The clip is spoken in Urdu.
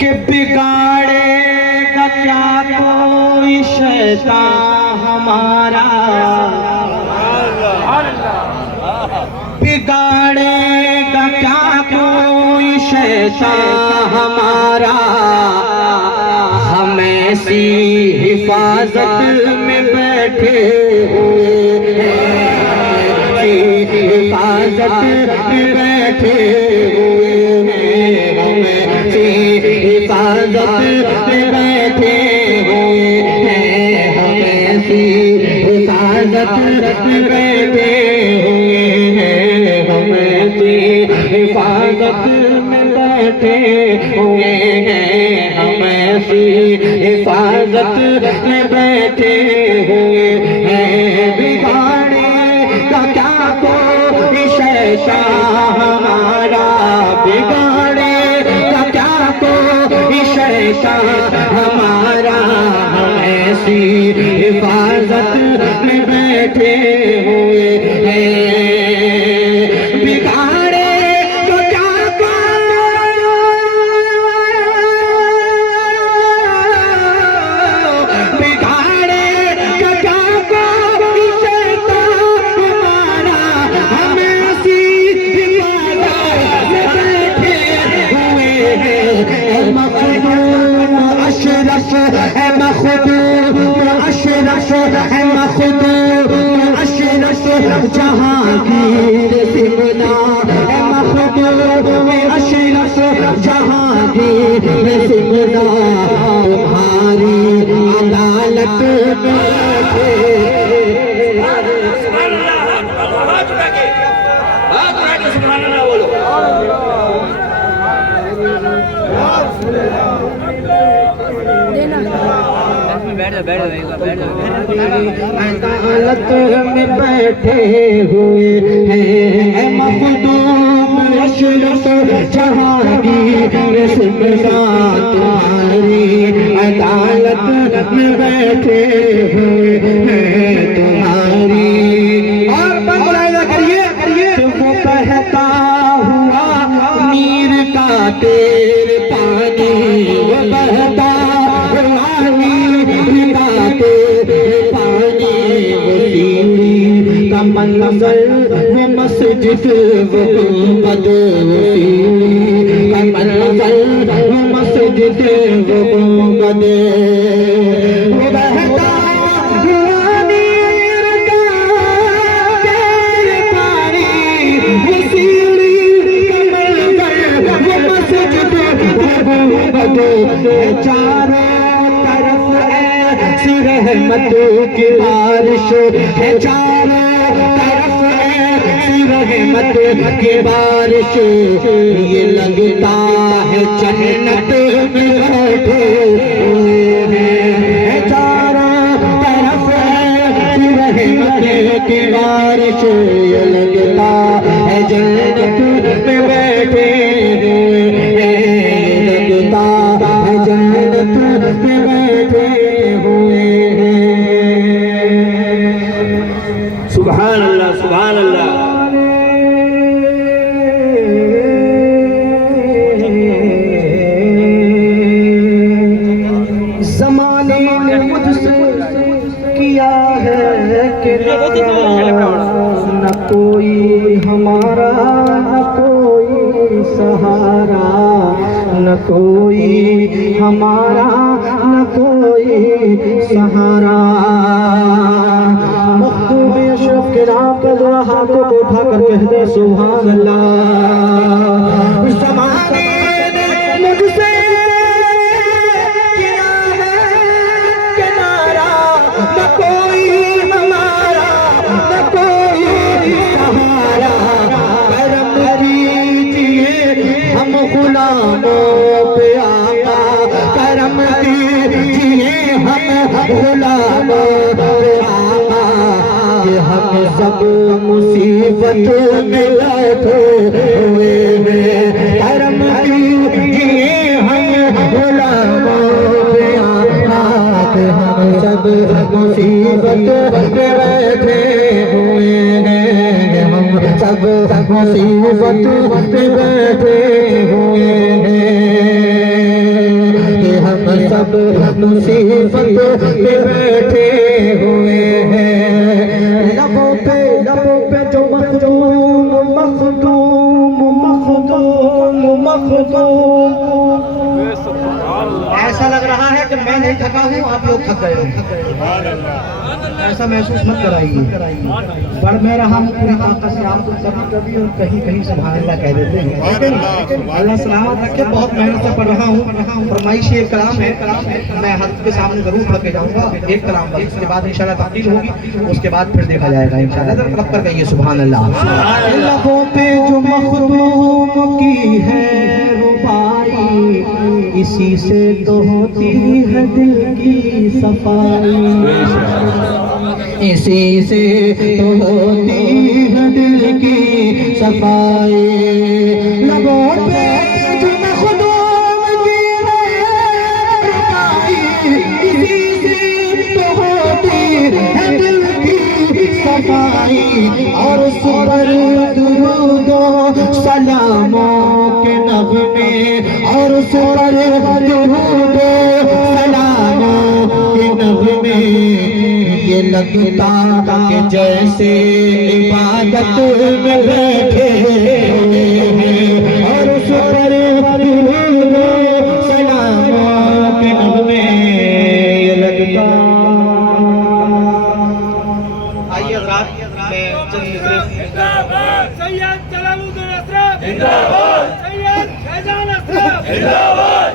کہ بگاڑے گا کیا کوئی شیطان ہمارا، بگاڑے گا کیا کوئی شیطان ہمارا، ہم ایسی حفاظت میں بیٹھے ہوئے ہیں، حفاظت میں بیٹھے ہوئے ہیں، ہم ایسی حفاظت میں بیٹھے ہوئے ہیں، ہم ایسی حفاظت میں بیٹھے ہوئے ہیں، ہم ایسی حفاظت میں بیٹھے ہوئے ہیں، ہم ایسی حفاظت میں بیٹھے ہوئے ہیں، بگاڑے گا کیا کوئی شیطان ہمارا، بگاڑے گا کیا کوئی شیطان ہمارا، ہم ایسی حفاظت میں بیٹھے ہوئے ہیں، بگاڑے گا کیا بگاڑے گا کیا کوئی شیطان ہمارا، ہم ایسی حفاظت میں بیٹھے ہوئے ہیں، اے مخدوم اشرف، اے مخدوم اشرف، اے مخدوم اشرف جہانگیر سمنا، اے مخدوم اشرف جہانگیر سمنا، تمہاری عدالت میں عدالت میں بیٹھے ہوئے ہیں، اے مخدوم اشرف جہانگیر سمنا، تمہاری عدالت میں بیٹھے ہوئے ہیں، تمہاری اور بندہ کریے وہ بہتا ہوا نیر کا تیر پانی، وہ بہتا ہوا نیر کا تیر پانی، وہ سیڑھی کا منظر وہ مسجد وہ گنبد، وہ سیڑھی کا منظر وہ مسجد وہ گنبد، وہ بہتا ہوا نیر کا تیر پانی، وہ سیڑھی کا منظر وہ مسجد وہ گنبد، چاروں طرف ایسی رحمت کی بارش ہے، چاروں طرف ایسی رحمت کی بارش، یہ لگتا ہے جنت میں بیٹھے ہوئے ہیں، چاروں طرف ایسی رحمت کی بارش، یہ لگتا ہے جنت میں بیٹھے ہوئے ہیں، یہ لگتا ہے جنت میں بیٹھے ہوئے ہیں، سبحان اللہ سبحان اللہ۔ زمانے نے مجھ سے کیا ہے کہ نہ کوئی ہمارا، نہ کوئی سہارا، نہ کوئی ہمارا، نہ کوئی سہارا، مخدوم اشرف کے نام پر ذرا ہاتھوں کو اٹھا کر کہہ دے سبحان اللہ۔ زمانے نے مجھ سے کیا ہے کنارہ، نہ کوئی ہمارا، نہ کوئی سہارا، کرم کیجئے ہم غلاموں پہ آقا، کرم کیجئے ہم غلاموں پہ آقا، کہ ہم سب مصیبت میں بیٹھے ہوئے ہیں، کرم کیجئے ہم غلاموں پہ آقا، کہ ہم سب مصیبت میں بیٹھے ہوئے ہیں، ہم سب مصیبت میں بیٹھے ہوئے ہیں۔ جب مصیبت پہ بیٹھے ہوئے ہیں، لبوں پہ جو مخدوم ایسا لگ رہا ہے کہ میں نہیں تھکا ہوں، آپ لوگ تھک گئے ہو، ایسا محسوس مت کرائیے۔ پڑھ میں رہا ہوں پوری طاقت سے، آپ کو کبھی اور کہیں سبحان اللہ کہہ دیتے ہیں، اللہ سلامت رکھے۔ بہت محنت سے پڑھ رہا ہوں، فرمائشی ایک کلام ہے، میں حضرت کے سامنے ضرور پڑھ کے جاؤں گا، ایک کلام بس، اس کے بعد انشاءاللہ تقریر ہوگی، اس کے بعد پھر دیکھا جائے گا انشاءاللہ۔ ذرا کلب کر گئیے سبحان اللہ۔ لبوں پہ جو مخدوم کی ہے ربائی، اسی سے تو ہوتی ہے دل کی صفائی، اسی سے تو ہوتی ہے دل کی صفائی۔ لبوں پہ جو مخدوم کی ہے ربائی، اسی سے تو ہوتی ہے دل کی صفائی، اور سپر درود و سلاموں کے نغمے، اور سپر درود و سلاموں کے نغمے، یہ لگتا کہ جیسے عبادت میں بیٹھے ہیں، اور سپر درود و سلاموں کے نغمے، یہ لگتا۔ آئیے حضرات، میں چند سید جلال الدین اشرف زندہ باد، سید فیضان اشرف زندہ باد۔